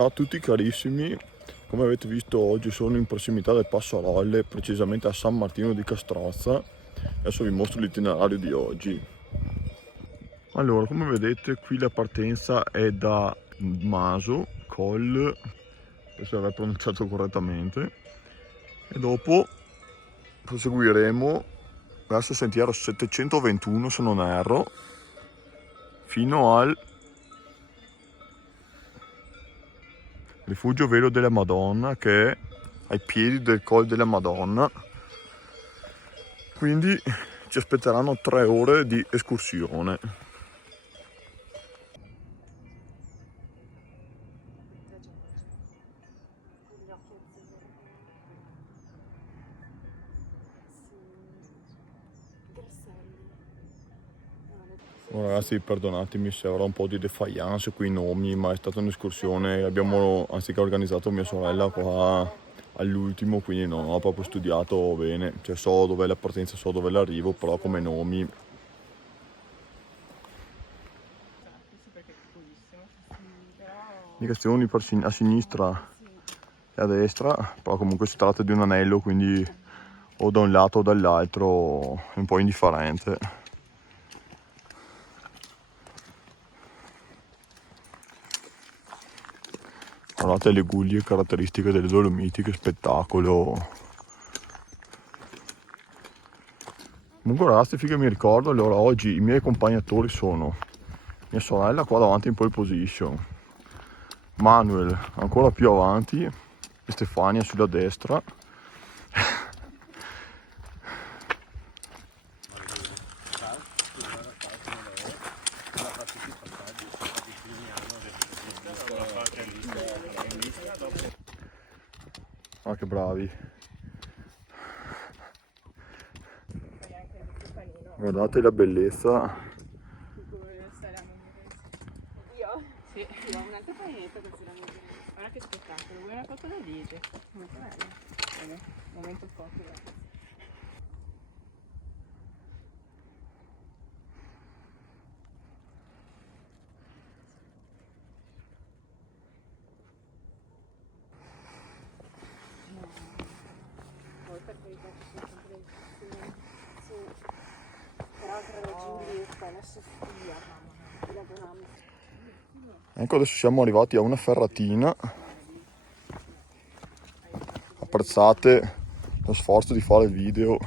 Ciao a tutti carissimi, come avete visto oggi sono in prossimità del Passo a Rolle, precisamente a San Martino di Castrozza. Adesso vi mostro l'itinerario di oggi. Allora, come vedete qui la partenza è da Maso, Col, penso di aver pronunciato correttamente, e dopo proseguiremo verso il sentiero 721 se non erro, fino al Rifugio Velo della Madonna, che è ai piedi del Col della Madonna. Quindi ci aspetteranno 3 ore di escursione. Oh, ragazzi, perdonatemi se avrò un po' di defiance qui i nomi, ma è stata un'escursione, abbiamo anziché organizzato mia sorella qua all'ultimo, quindi non ho proprio studiato bene, cioè so dov'è la partenza, so dov'è l'arrivo, però come nomi. Indicazioni a sinistra e a destra, però comunque si tratta di un anello, quindi o da un lato o dall'altro è un po' indifferente. Guardate le guglie caratteristiche delle Dolomiti, che spettacolo! Comunque ragazzi, figa, mi ricordo, allora oggi i miei accompagnatori sono mia sorella qua davanti in pole position, Manuel ancora più avanti e Stefania sulla destra. Ah, che bravi! Guardate la bellezza. Io? Sì, io ho un'altra paninetta che c'era mia. Guarda che spettacolo, vuoi una foto da dice? Molto bello. Bene, momento foto, ragazzi. Poi per carità ci sono sempre sì. Però tra la Giulietta, la Sofia, la Donam. Ecco, adesso siamo arrivati a una ferratina. Apprezzate lo sforzo di fare il video.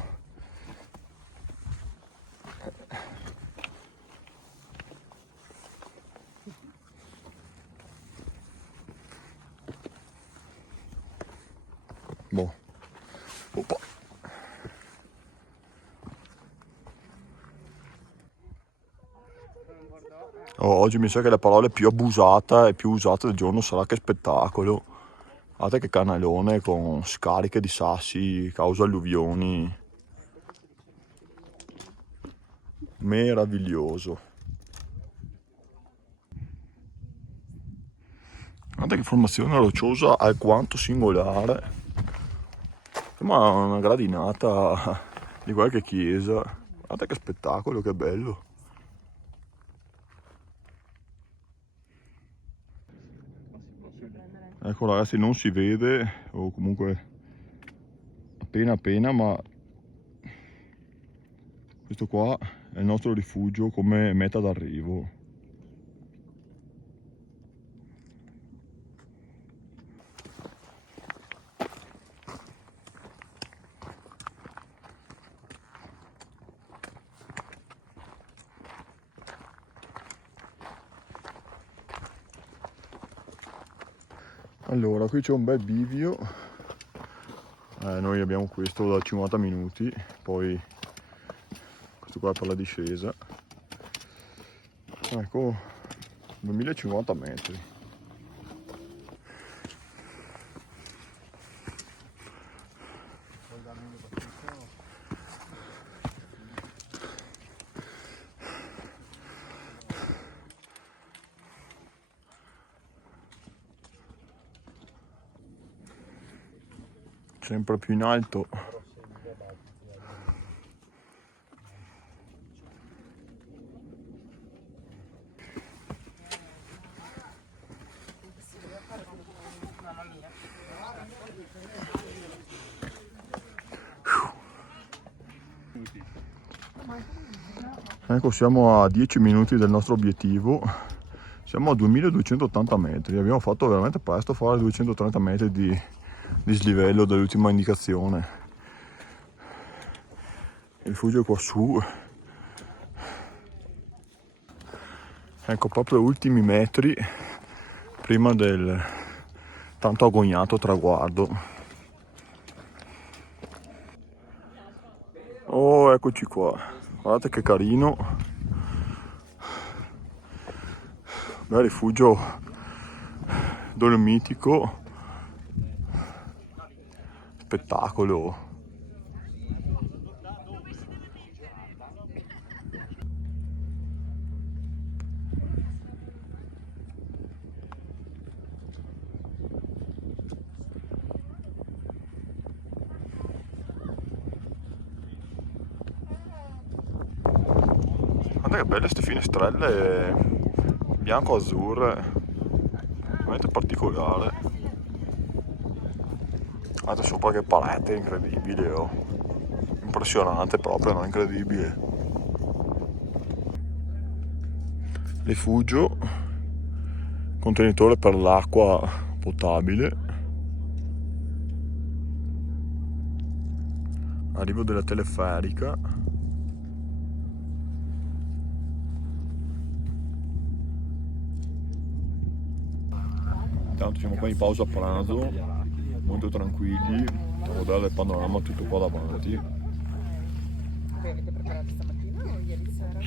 Boh. Oppa. Oh, oggi mi sa che la parola più abusata e più usata del giorno sarà che spettacolo. Guardate che canalone con scariche di sassi causa alluvioni. Meraviglioso. Guardate che formazione rocciosa alquanto singolare. Sembra una gradinata di qualche chiesa. Guardate che spettacolo, che bello. Ecco ragazzi, non si vede, o comunque appena, ma questo qua è il nostro rifugio come meta d'arrivo. Allora, qui c'è un bel bivio. Noi abbiamo questo da 50 minuti, poi questo qua è per la discesa. Ecco, 2050 metri. Sempre più in alto. Ecco, siamo a 10 minuti del nostro obiettivo. Siamo a 2280 metri. Abbiamo fatto veramente presto a fare 230 metri di dislivello dall'ultima indicazione. Il rifugio è qua su. Ecco, proprio ultimi metri prima del tanto agognato traguardo. Oh, eccoci qua. Guardate che carino. Bel rifugio dolomitico. Spettacolo. Guarda che belle queste finestrelle bianco-azzurre, veramente particolare. Guardate sopra che palette, incredibile, oh. Impressionante proprio, no? Incredibile. Rifugio, contenitore per l'acqua potabile. Arrivo della teleferica. Intanto siamo qua in pausa pranzo, molto tranquilli, a godere del panorama tutto qua davanti. Avete preparato stamattina o ieri sera?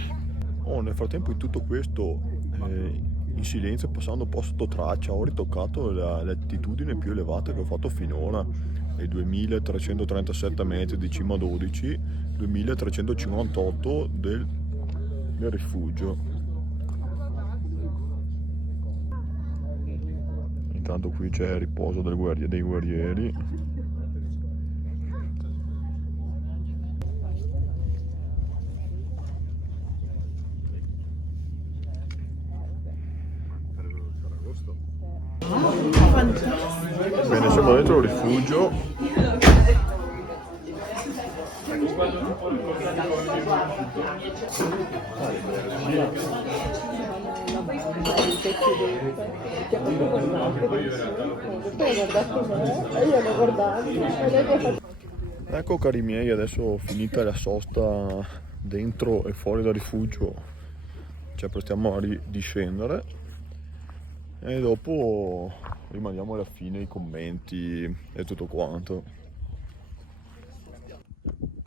Oh, nel frattempo in tutto questo, in silenzio, passando un po' sotto traccia, ho ritoccato l'altitudine più elevata che ho fatto finora, i 2337 metri di cima 12, 2358 del rifugio. Intanto qui c'è il riposo dei guerrieri. Bene, siamo dentro il rifugio. Ecco cari miei, adesso finita la sosta dentro e fuori dal rifugio, ci apprestiamo a discendere e dopo rimaniamo alla fine i commenti e tutto quanto.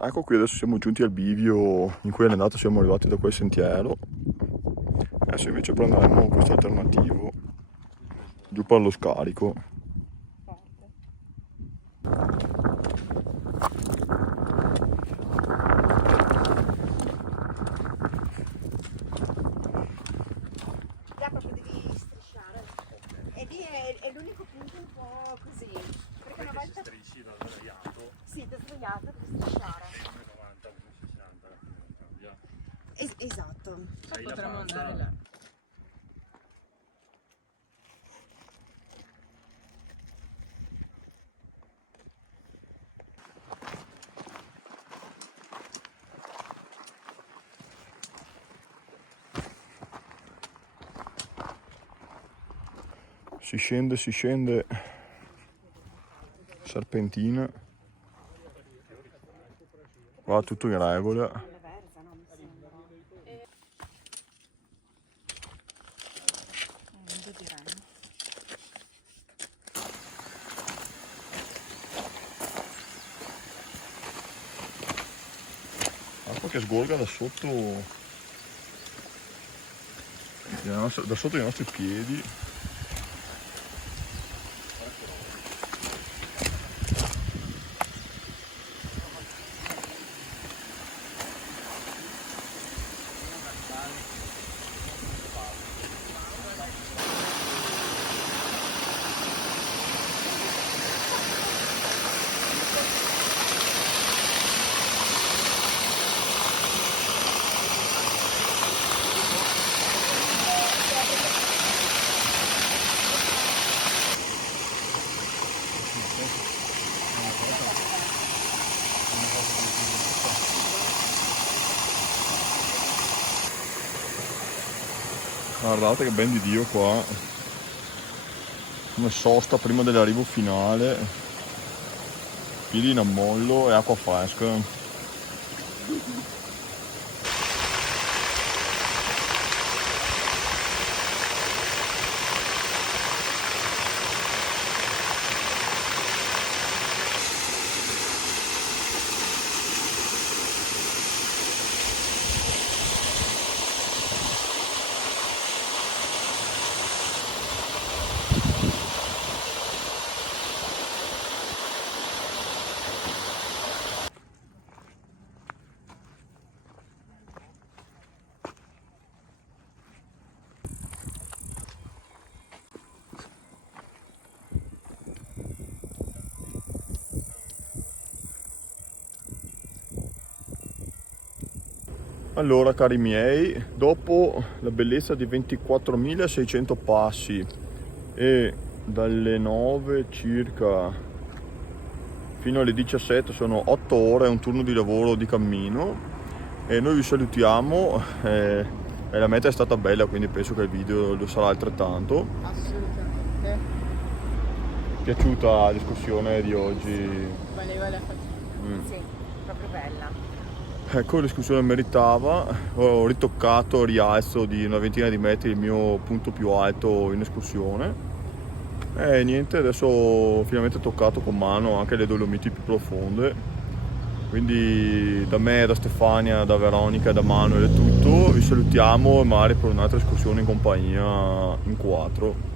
Ecco qui, adesso siamo giunti al bivio in cui all'andata siamo arrivati da quel sentiero. Adesso invece prenderemo questo alternativo giù per lo scarico. Proprio devi strisciare. E lì è l'unico punto un po' così. Perché una volta strisci da sdraiato. sì, da sdraiato devi strisciare. 90, 60 alla fine non cambia. Esatto. Sei la Potremmo panza. andare là. Si scende, serpentina, qua tutto in regola. Versa, no, mi sembra. Non direi. Acqua che sgorga da sotto, da sotto i nostri piedi. Guardate che ben di Dio qua, come sosta prima dell'arrivo finale, piedi in ammollo e acqua fresca. Allora cari miei, dopo la bellezza di 24.600 passi e dalle 9 circa fino alle 17 sono 8 ore, è un turno di lavoro di cammino e noi vi salutiamo e la meta è stata bella, quindi penso che il video lo sarà altrettanto. Assolutamente. Piaciuta la discussione di oggi? Valeva la fatica. Sì, proprio bella. Ecco, la discussione meritava, ho ritoccato a rialzo di una ventina di metri il mio punto più alto in escursione e niente, adesso ho finalmente toccato con mano anche le Dolomiti più profonde, quindi da me, da Stefania, da Veronica e da Manuel è tutto, vi salutiamo e magari per un'altra escursione in compagnia in 4.